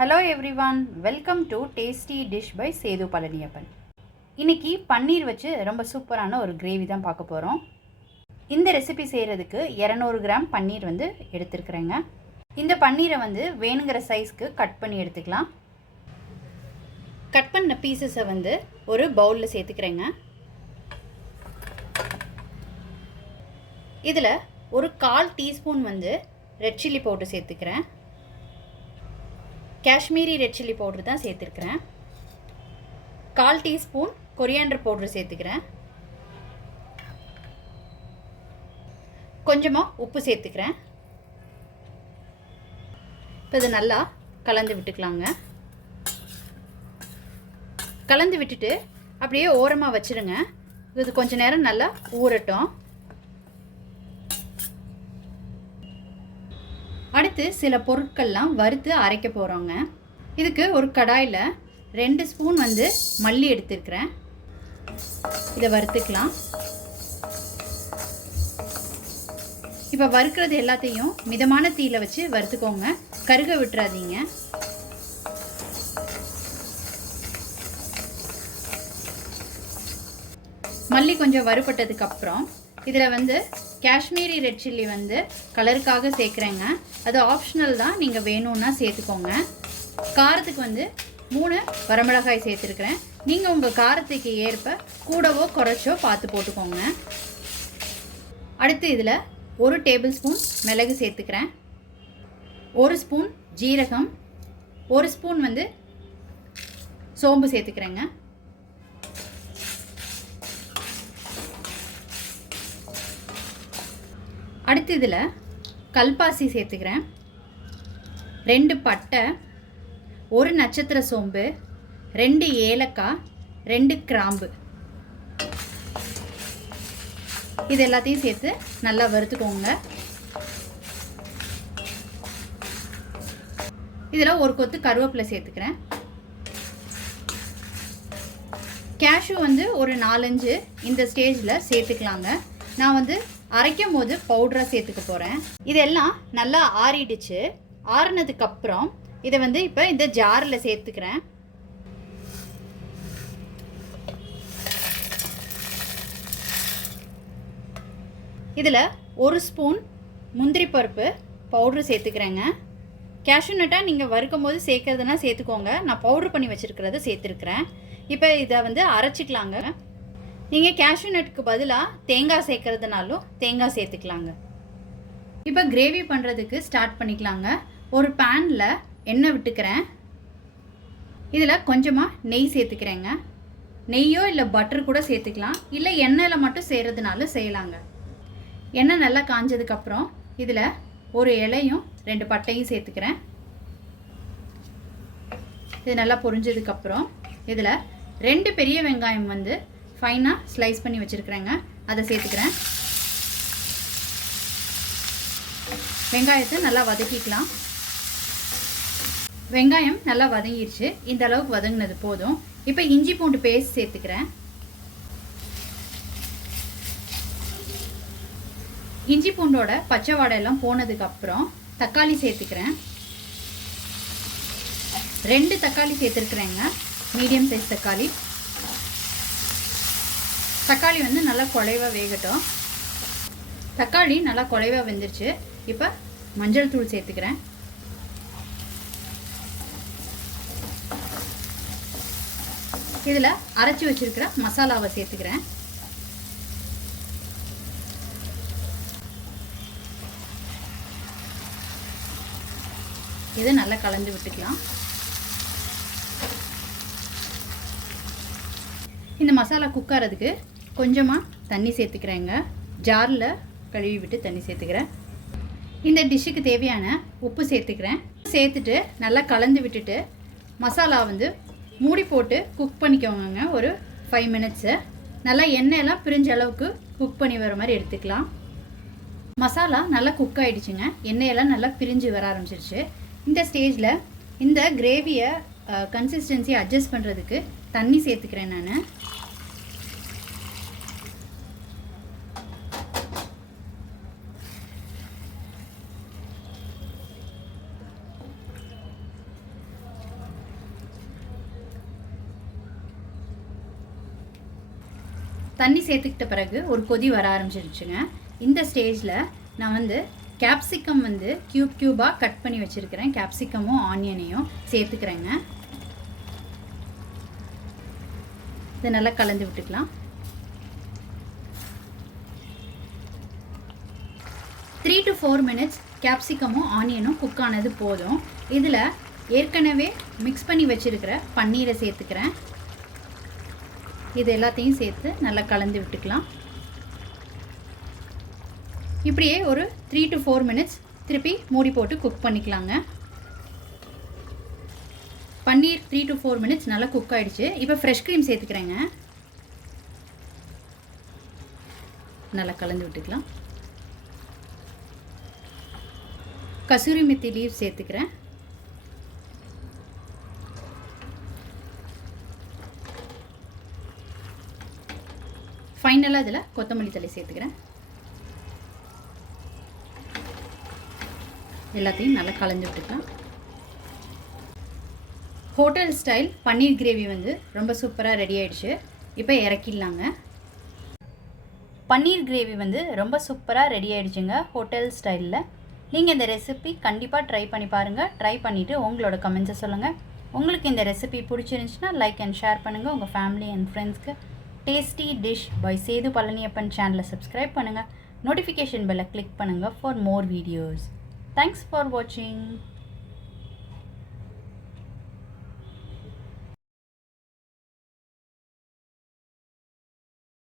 Hello everyone, welcome to tasty dish by Sethu Palaniappan. இன்றைக்கி பன்னீர் வச்சு ரொம்ப சூப்பரான ஒரு கிரேவி தான் பார்க்க போகிறோம். இந்த ரெசிபி செய்கிறதுக்கு 200 கிராம் பன்னீர் எடுத்துருக்குறேங்க. இந்த பன்னீரை வேணுங்கிற சைஸ்க்கு கட் பண்ணி எடுத்துக்கலாம். கட் பண்ண பீசஸை ஒரு பவுலில் சேர்த்துக்கிறேங்க. இதில் ஒரு 1/4 டீஸ்பூன் ரெட் சில்லி பவுடர் சேர்த்துக்கிறேன். காஷ்மீரி ரெட் சில்லி பவுடர் தான் சேர்த்துருக்கிறேன். 1/4 டீஸ்பூன் கொரியாண்டர் பவுடர் சேர்த்துக்கிறேன். கொஞ்சமாக உப்பு சேர்த்துக்கிறேன். இப்போ இதை நல்லா கலந்து விட்டுக்கலாங்க. கலந்து விட்டுட்டு அப்படியே ஓரமாக வச்சுருங்க. இது கொஞ்சம் நேரம் நல்லா ஊறட்டும். அடுத்து சில பொருட்கள்லாம் வறுத்து அரைக்க போகிறோங்க. இதுக்கு ஒரு கடாயில் 2 ஸ்பூன் மல்லி எடுத்துருக்கிறேன். இதை வறுத்துக்கலாம். இப்போ வறுக்கிறது எல்லாத்தையும் மிதமான தீயில வச்சு வறுத்துக்கோங்க, கருக விட்டுறாதீங்க. மல்லி கொஞ்சம் வறுபட்டதுக்கு அப்புறம் இதில் காஷ்மீரி ரெட் சில்லி கலருக்காக சேர்க்குறேங்க. அது ஆப்ஷனல் தான், நீங்கள் வேணும்னா சேர்த்துக்கோங்க. காரத்துக்கு 3 வரமிளகாய் சேர்த்துருக்குறேன். நீங்கள் உங்கள் காரத்துக்கு ஏற்ப கூடவோ குறைச்சோ பார்த்து போட்டுக்கோங்க. அடுத்து இதில் 1 டேபிள் ஸ்பூன் மிளகு சேர்த்துக்கிறேன். 1 ஸ்பூன் ஜீரகம், 1 ஸ்பூன் சோம்பு சேர்த்துக்கிறேங்க. அடுத்து இதில் கல்பாசி சேர்த்துக்கிறேன். 2 பட்டை, 1 நட்சத்திர சோம்பு, 2 ஏலக்காய், 2 கிராம்பு, இது எல்லாத்தையும் சேர்த்து நல்லா வறுத்துக்கோங்க. இதில் ஒரு கொத்து கருவேப்பிலை சேர்த்துக்கிறேன். கேஷ்யூ ஒரு 4-5 இந்த ஸ்டேஜில் சேர்த்துக்கலாங்க. நான் அரைக்கும் போது பவுடராக சேர்த்துக்க போகிறேன். இதெல்லாம் நல்லா ஆறிடுச்சு. ஆறினதுக்கப்புறம் இதை இப்போ இந்த ஜாரில் சேர்த்துக்கிறேன். இதில் 1 ஸ்பூன் முந்திரி பருப்பு பவுட்ரு சேர்த்துக்கிறேங்க. கேஷ்யூ நட்டாக நீங்கள் வறுக்கும் போது சேர்க்கறதுனா சேர்த்துக்கோங்க. நான் பவுட்ரு பண்ணி வச்சுருக்கிறத சேர்த்துருக்குறேன். இப்போ இதை அரைச்சிக்கலாங்க. நீங்கள் கேஷ்யூ நட்டுக்கு பதிலாக தேங்காய் சேர்க்கறதுனாலும் தேங்காய் சேர்த்துக்கலாங்க. இப்போ கிரேவி பண்ணுறதுக்கு ஸ்டார்ட் பண்ணிக்கலாங்க. ஒரு பேனில் எண்ணெய் விட்டுக்கிறேன். இதில் கொஞ்சமாக நெய் சேர்த்துக்கிறேங்க. நெய்யோ இல்லை பட்டர் கூட சேர்த்துக்கலாம், இல்லை எண்ணெயில் மட்டும் செய்கிறதுனாலும் செய்யலாங்க. எண்ணெய் நல்லா காஞ்சதுக்கப்புறம் இதில் ஒரு இலையும் 2 பட்டையும் சேர்த்துக்கிறேன். இது நல்லா பொரிஞ்சதுக்கப்புறம் இதில் 2 பெரிய வெங்காயம் ஃபைனாக ஸ்லைஸ் பண்ணி வச்சுருக்கிறேங்க, அதை சேர்த்துக்கிறேன். வெங்காயத்தை நல்லா வதக்கிக்கலாம். வெங்காயம் நல்லா வதங்கிடுச்சு. இந்த அளவுக்கு வதங்கினது போதும். இப்போ இஞ்சி பூண்டு பேஸ்ட் சேர்த்துக்கிறேன். இஞ்சி பூண்டோட பச்சை வாடையெல்லாம் போனதுக்கப்புறம் தக்காளி சேர்த்துக்கிறேன். 2 தக்காளி சேர்த்துருக்குறேங்க, மீடியம் சைஸ் தக்காளி. தக்காளி நல்லா குழைவாக வேகட்டும். தக்காளி நல்லா குழைவாக வெந்துருச்சு. இப்போ மஞ்சள் தூள் சேர்த்துக்கிறேன். இதில் அரைச்சி வச்சிருக்கிற மசாலாவை சேர்த்துக்கிறேன். இதை நல்லா கலந்து விட்டுக்கலாம். இந்த மசாலா குக் ஆகிறதுக்கு கொஞ்சமாக தண்ணி சேர்த்துக்கிறேங்க. ஜாரில் கழுவி விட்டு தண்ணி சேர்த்துக்கிறேன். இந்த டிஷ்ஷுக்கு தேவையான உப்பு சேர்த்துக்கிறேன். சேர்த்துட்டு நல்லா கலந்து விட்டுட்டு மசாலா மூடி போட்டு குக் பண்ணிக்கோங்க. ஒரு 5 மினிட்ஸு நல்லா எண்ணெயெல்லாம் பிரிஞ்ச அளவுக்கு குக் பண்ணி வர மாதிரி எடுத்துக்கலாம். மசாலா நல்லா குக் ஆகிடுச்சுங்க. எண்ணெயெல்லாம் நல்லா பிரிஞ்சு வர ஆரம்பிச்சிருச்சு. இந்த ஸ்டேஜில் இந்த கிரேவியை கன்சிஸ்டன்சி அட்ஜஸ்ட் பண்ணுறதுக்கு தண்ணி சேர்த்துக்கிறேன் நான். தண்ணி சேர்த்துக்கிட்ட பிறகு ஒரு கொதி வர ஆரம்பிச்சிருச்சுங்க. இந்த ஸ்டேஜில் நான் வந்து கேப்சிகம் வந்து க்யூபாக கட் பண்ணி வச்சுருக்கிறேன். கேப்சிகமும் ஆனியனையும் சேர்த்துக்கிறேங்க. இதை நல்லா கலந்து விட்டுக்கலாம். 3 to 4 minutes கேப்சிகமும் ஆனியனும் குக் ஆனது போதும். இதில் ஏற்கனவே மிக்ஸ் பண்ணி வச்சுருக்கிற பன்னீரை சேர்த்துக்கிறேன். இது எல்லாத்தையும் சேர்த்து நல்லா கலந்து விட்டுக்கலாம். இப்படியே ஒரு 3 to 4 minutes திருப்பி மூடி போட்டு குக் பண்ணிக்கலாங்க. பன்னீர் 3 to 4 minutes நல்லா குக் ஆகிடுச்சு. இப்போ ஃப்ரெஷ் க்ரீம் சேர்த்துக்கிறேங்க. நல்லா கலந்து விட்டுக்கலாம். கசூரி மெத்தி லீவ் சேர்த்துக்கிறேன். ஃபைனலாக இதில் கொத்தமல்லி தழை சேர்த்துக்கிறேன். எல்லாத்தையும் நல்லா கலந்து விட்டுக்கலாம். ஹோட்டல் ஸ்டைல் பன்னீர் கிரேவி வந்து ரொம்ப சூப்பராக ரெடி ஆகிடுச்சு. இப்போ இறக்கிடலாங்க. பன்னீர் கிரேவி வந்து ரொம்ப சூப்பராக ரெடி ஆகிடுச்சுங்க ஹோட்டல் ஸ்டைலில். நீங்கள் இந்த ரெசிபி கண்டிப்பாக ட்ரை பண்ணி பாருங்கள். ட்ரை பண்ணிவிட்டு உங்களோட கமெண்ட்ஸை சொல்லுங்கள். உங்களுக்கு இந்த ரெசிபி பிடிச்சிருந்துச்சுன்னா லைக் அண்ட் ஷேர் பண்ணுங்கள். உங்கள் ஃபேமிலி அண்ட் ஃப்ரெண்ட்ஸ்க்கு. Tasty dish by Sethu Palaniappan சேனலை சப்ஸ்கிரைப் பண்ணுங்கள். நோட்டிஃபிகேஷன் பெல்லை கிளிக் பண்ணுங்கள் for more videos. Thanks for வாட்சிங்.